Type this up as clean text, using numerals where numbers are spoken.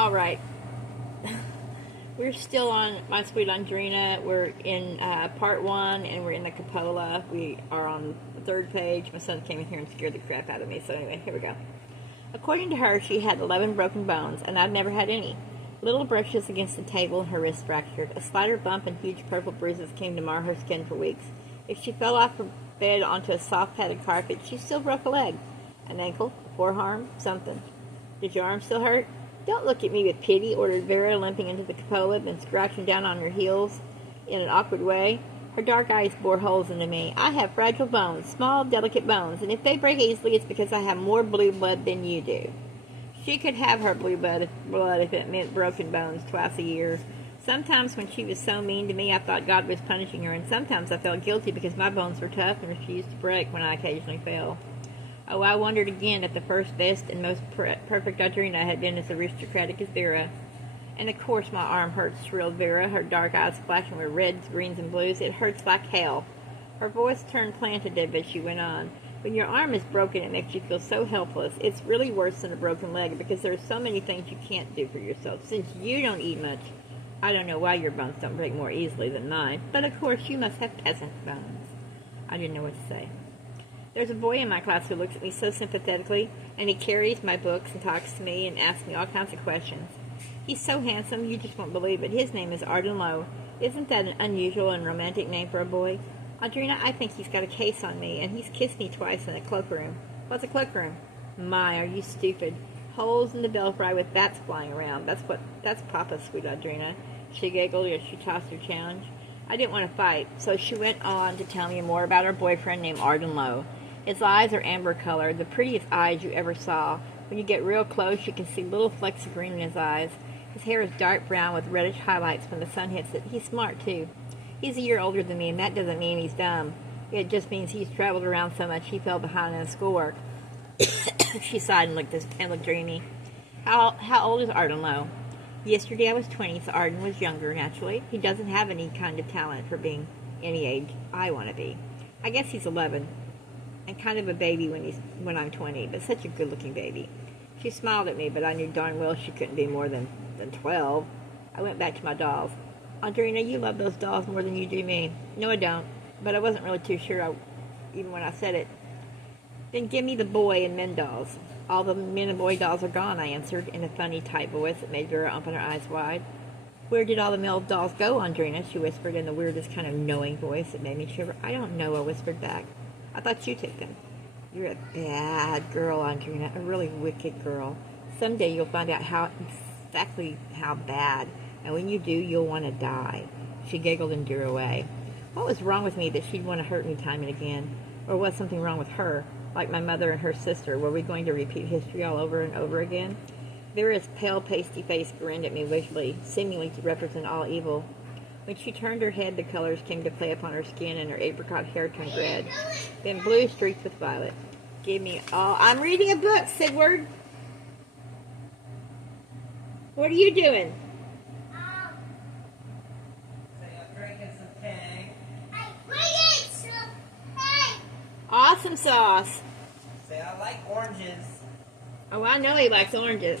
Alright, we're still on My Sweet Audrina. We're in part 1, and we're in the Cupola. We are on the 3rd page. My son came in here and scared the crap out of me, so anyway, here we go. According to her, she had 11 broken bones, and I'd never had any. Little brushes against the table, and her wrist fractured. A slighter bump and huge purple bruises came to mar her skin for weeks. If she fell off her bed onto a soft padded carpet, she still broke a leg, an ankle, a forearm, something. Did your arm still hurt? Don't look at me with pity, ordered Vera, limping into the cupola, then scratching down on her heels in an awkward way. Her dark eyes bore holes into me. I have fragile bones, small, delicate bones, and if they break easily, it's because I have more blue blood than you do. She could have her blue blood if it meant broken bones twice a year. Sometimes when she was so mean to me, I thought God was punishing her, and sometimes I felt guilty because my bones were tough and refused to break when I occasionally fell. Oh, I wondered again if the first, best, and most perfect Audrina had been as aristocratic as Vera. And of course my arm hurts, shrilled Vera, her dark eyes flashing with reds, greens, and blues. It hurts like hell. Her voice turned plaintive as she went on. When your arm is broken, it makes you feel so helpless. It's really worse than a broken leg because there are so many things you can't do for yourself. Since you don't eat much, I don't know why your bones don't break more easily than mine, but of course you must have peasant bones. I didn't know what to say. There's a boy in my class who looks at me so sympathetically, and he carries my books and talks to me and asks me all kinds of questions. He's so handsome, you just won't believe it. His name is Audrina. Isn't that an unusual and romantic name for a boy? Audrina, I think he's got a case on me, and he's kissed me twice in a cloakroom. What's a cloakroom? My, are you stupid? Holes in the belfry with bats flying around. That's Papa's, sweet Audrina. She giggled as she tossed her challenge. I didn't want to fight, so she went on to tell me more about her boyfriend named Audrina. His eyes are amber colored, the prettiest eyes you ever saw. When you get real close, you can see little flecks of green in his eyes. His hair is dark brown with reddish highlights when the sun hits it. He's smart, too. He's a year older than me, and that doesn't mean he's dumb. It just means he's traveled around so much he fell behind in schoolwork. She sighed and looked dreamy. How old is Arden Lowe? Yesterday I was 20, so Arden was younger, naturally. He doesn't have any kind of talent for being any age I want to be. I guess he's 11, and kind of a baby when I'm 20, but such a good-looking baby. She smiled at me, but I knew darn well she couldn't be more than 12. I went back to my dolls. Audrina, you love those dolls more than you do me. No, I don't, but I wasn't really too sure even when I said it. Then give me the boy and men dolls. All the men and boy dolls are gone, I answered, in a funny, tight voice that made Vera open her eyes wide. Where did all the male dolls go, Audrina? She whispered in the weirdest kind of knowing voice that made me shiver. I don't know, I whispered back. I thought you took them. You're a bad girl, Audrina, a really wicked girl. Someday you'll find out exactly how bad, and when you do, you'll want to die. She giggled and drew away. What was wrong with me that she'd want to hurt me time and again? Or was something wrong with her, like my mother and her sister? Were we going to repeat history all over and over again? Vera's pale, pasty face grinned at me wickedly, seemingly to represent all evil. When she turned her head, the colors came to play upon her skin, and her apricot hair turned red, then blue streaked with violet. Give me all... I'm reading a book, Sidward. What are you doing? I'm drinking some Tang. I'm drinking some Tang. Awesome sauce. Say I like oranges. Oh, I know he likes oranges.